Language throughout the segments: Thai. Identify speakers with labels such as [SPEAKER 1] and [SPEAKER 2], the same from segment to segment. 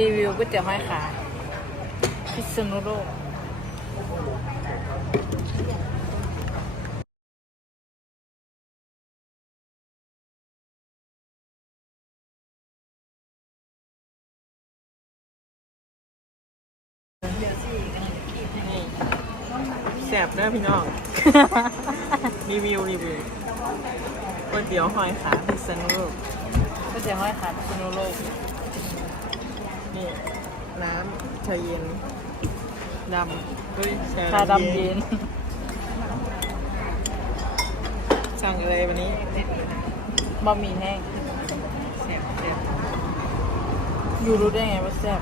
[SPEAKER 1] รีวิวก๋วยเตี๋ยวห้อยขาพิษณุโลก
[SPEAKER 2] แสบเด้อพี่น้อง รีวิวรีวิวก๋วยเตี๋ยวหอยขาพิษณุโลก
[SPEAKER 1] ก๋วยเตี๋ยวห้อยขาพิษณุโลก
[SPEAKER 2] นี่น้ำชาเย็นดำเฮ้ย
[SPEAKER 1] ชาดำเย็น
[SPEAKER 2] สั่งเลยวันนี้
[SPEAKER 1] บะหมี่แห้ง
[SPEAKER 2] แสบแสบ
[SPEAKER 1] อยู่รู้ได้ไงว่าแซ่บ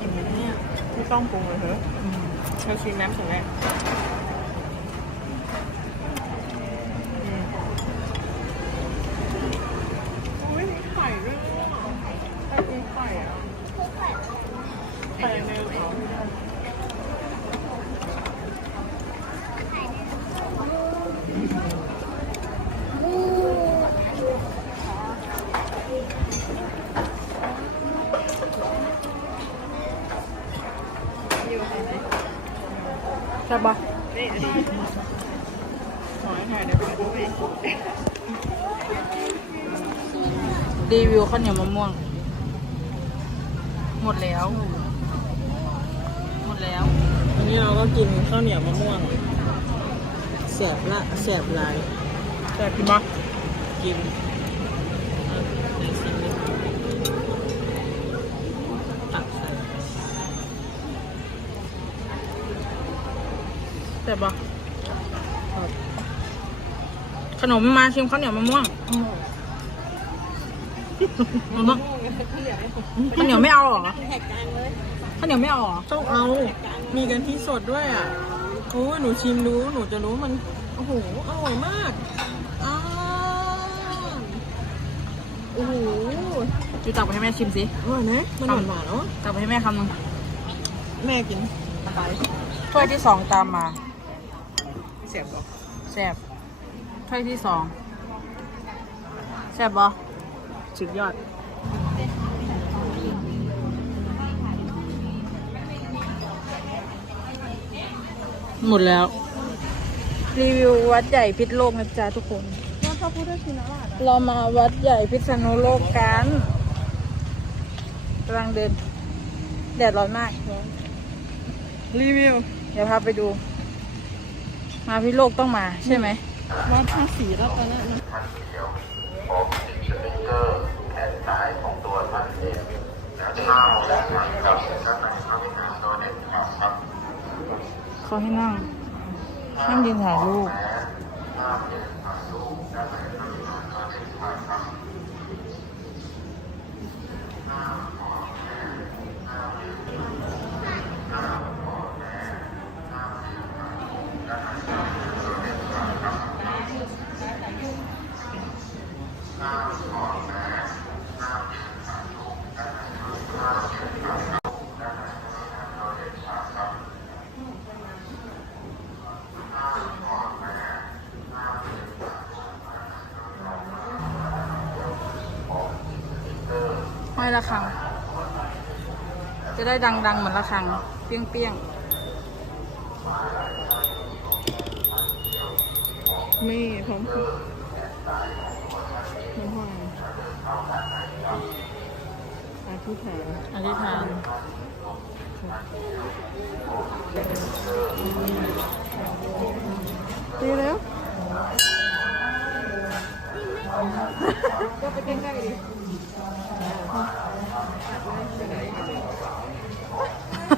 [SPEAKER 2] อิ่มไหมเนี่ยไม่ต้องปรุงเลยเหรอเราชิมน้ำถึงแรกอืมอุ้ยมีไข่ด้วยอะไข่มีไข่อะไข่เนื้อเหรอ
[SPEAKER 1] ใช่ปะ
[SPEAKER 2] ขอให้ถ่ายเดี๋ยวขอด้วย
[SPEAKER 1] รีวิวข้าวเหนียวมะม่วง หมดแล้ว
[SPEAKER 2] นนี้เราก็กินข้าวเหนียวมะม่วงแสบละแสบหลาย
[SPEAKER 1] แซ่บพี่ปะ
[SPEAKER 2] กินเอาไหนชิมดิตักใส่
[SPEAKER 1] แซ่บปะขนมมาชิมข้าวเหนียวมะม่วงมะม่วงข้าวเหนียวไม่เอาเหรอ ข้าวเหนียวไม่เอาเหรอ
[SPEAKER 2] ต้องเอา มีกันที่สดด้วยอะโอ้ยหนูชิมรู้หนูจะรู้มัน โอ้โห อร่อยมากอ้าวโอ้โห
[SPEAKER 1] จูตักไปให้แม่ชิมสิ
[SPEAKER 2] อร่อยนะมันหวานหวานๆเนาะ
[SPEAKER 1] ตักไปให้แม่คำหนึง
[SPEAKER 2] แม่กินไป
[SPEAKER 1] ถ้วยที่สองตามมา
[SPEAKER 2] เสียบก่อน
[SPEAKER 1] แซ่บถ้วยที่สองแซ่บปะ
[SPEAKER 2] สุดยอด
[SPEAKER 1] หมดแล้ว รีวิววัดใหญ่พิษโลกนะจ๊ะทุกคน
[SPEAKER 2] ว่าพระพุทธชินราช
[SPEAKER 1] เรามาวัดใหญ่พิษณุโลกกันกำลังเดินแดดร้อนมาก
[SPEAKER 2] รีวิว
[SPEAKER 1] เดี๋ยวพาไปดู มาพิษโลกต้องมาใช่ไหม
[SPEAKER 2] วัดภาษีรัตนะนะ
[SPEAKER 1] เขาให้นั่งห้ามยืนถ่ายรูป อยระฆัง จะได้ดังๆเหมือนระฆัง เปี้ยงเปี้ยง
[SPEAKER 2] มีพร้อมคุกน้ำหวานอธิษฐาน
[SPEAKER 1] ๆอธิษฐาน
[SPEAKER 2] ดีแล้ว ก็ไปใกล้ๆดิ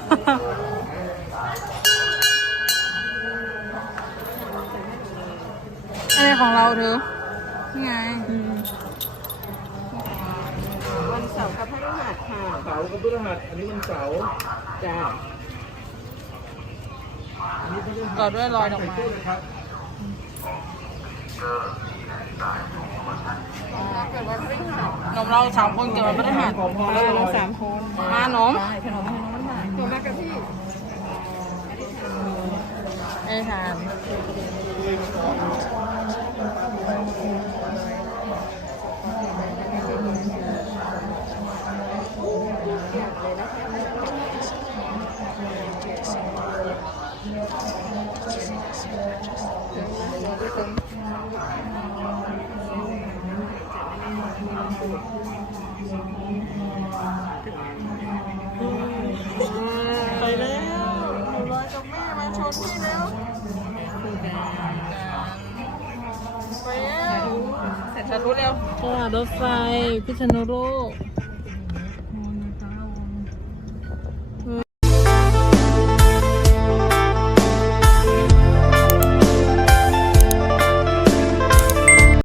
[SPEAKER 1] อะไรของเราเธอนี่ไง
[SPEAKER 2] วันเสาร์กับพฤหัสค่ะ
[SPEAKER 3] เสาร์กับพฤหัสอันนี้มันเสาร์
[SPEAKER 2] จ้า
[SPEAKER 3] อันนี้พฤหัส
[SPEAKER 1] ต่อด้วยรอยดอกไม้
[SPEAKER 3] ใส่ตู้นะครับ
[SPEAKER 1] นมเราสามคนเกิดมาพฤหัส
[SPEAKER 3] พอพอแล้ว
[SPEAKER 2] เรา
[SPEAKER 3] รอย
[SPEAKER 2] สามคน
[SPEAKER 1] มาหนม
[SPEAKER 2] ขนม กับพี่
[SPEAKER 1] อธิษฐาน
[SPEAKER 4] สรแล้วรู้เร็ว
[SPEAKER 1] ตลาดรถไฟพิษณุโลก